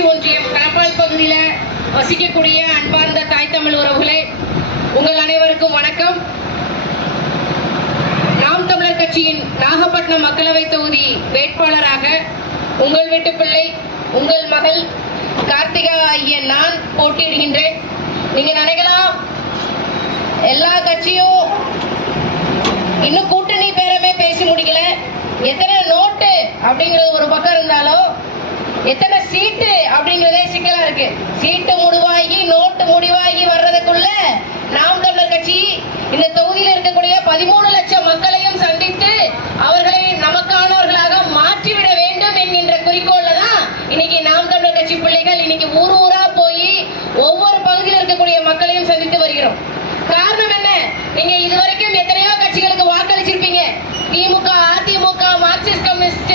ஊராட்சி ஒன்றியம் களப்பால் பகுதியில வசிக்கக்கூடிய அன்பார்ந்த தாய் தமிழ் உறவுகளே உங்கள் அனைவருக்கும் வணக்கம். நாம் தமிழர் கட்சியின் நாகப்பட்டினம் மக்களவை தொகுதி வேட்பாளராக உங்கள் வீட்டு பிள்ளை உங்கள் மகள் கார்த்திகா ஆகிய நான் போட்டியிடுகின்றேன். நீங்க நினைக்கலாம் எல்லா கட்சியும் இன்னும் கூட்டணி பேரமே பேசி முடிக்கல. எத்தனை நோட்டு அப்படிங்கிறது ஒரு பக்கம் இருந்தாலும் எத்தனை சீட்டு அப்படிங்கிறதே சிக்கலா இருக்கு. சீட்டு முடிவாகி நோட்டு முடிவாகி வர்றதுக்குள்ள நாம் தமிழர் கட்சி இந்த தொகுதியில் இருக்கக்கூடிய பதிமூணு லட்சம் மக்களையும் சந்தித்து அவர்களை நமக்கானவர்களாக மாற்றிவிட வேண்டும் என்கின்ற குறிக்கோள்ல தான் இன்னைக்கு நாம் தமிழர் கட்சி பிள்ளைகள் இன்னைக்கு ஊர் ஊரா போய் ஒவ்வொரு பகுதியில் இருக்கக்கூடிய மக்களையும் சந்தித்து வருகிறோம். காரணம் என்ன? நீங்க இதுவரைக்கும் எத்தனையோ கட்சிகளுக்கு வாக்களிச்சிருப்பீங்க. திமுக அதிமுக மார்க்சிஸ்ட் கம்யூனிஸ்ட்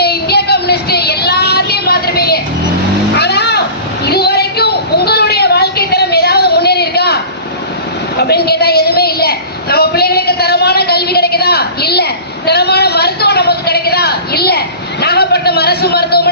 நம்ம பிள்ளைகளுக்கு தரமான கல்வி கிடைக்குதா? இல்ல. தரமான மருத்துவம் நமக்கு கிடைக்குதா? இல்ல. நாகப்பட்டினம் அரசு மருத்துவம்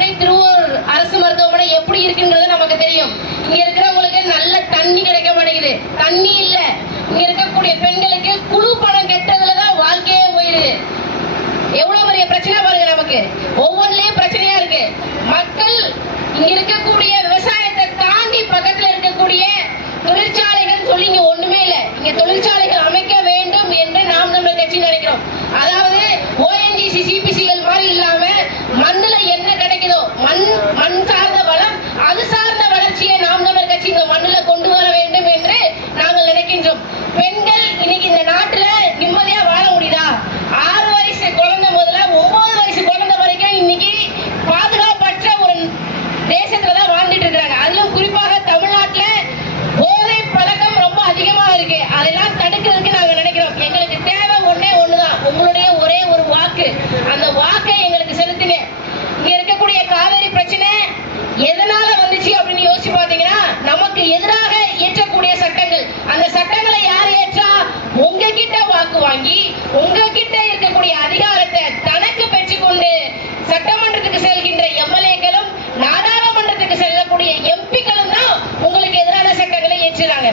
வாக்கு உங்ககிட்ட இருக்கக்கூடிய அதிகாரத்தை தனக்கு பெற்றுக்கொண்டு சட்டமன்றத்துக்கு செல்கின்ற எம்எல்ஏக்களும் நாடாளுமன்றத்துக்கு செல்லக்கூடிய எம்பிக்களும் தான் உங்களுக்கு எதிரான சட்டங்களை ஏற்றுறாங்க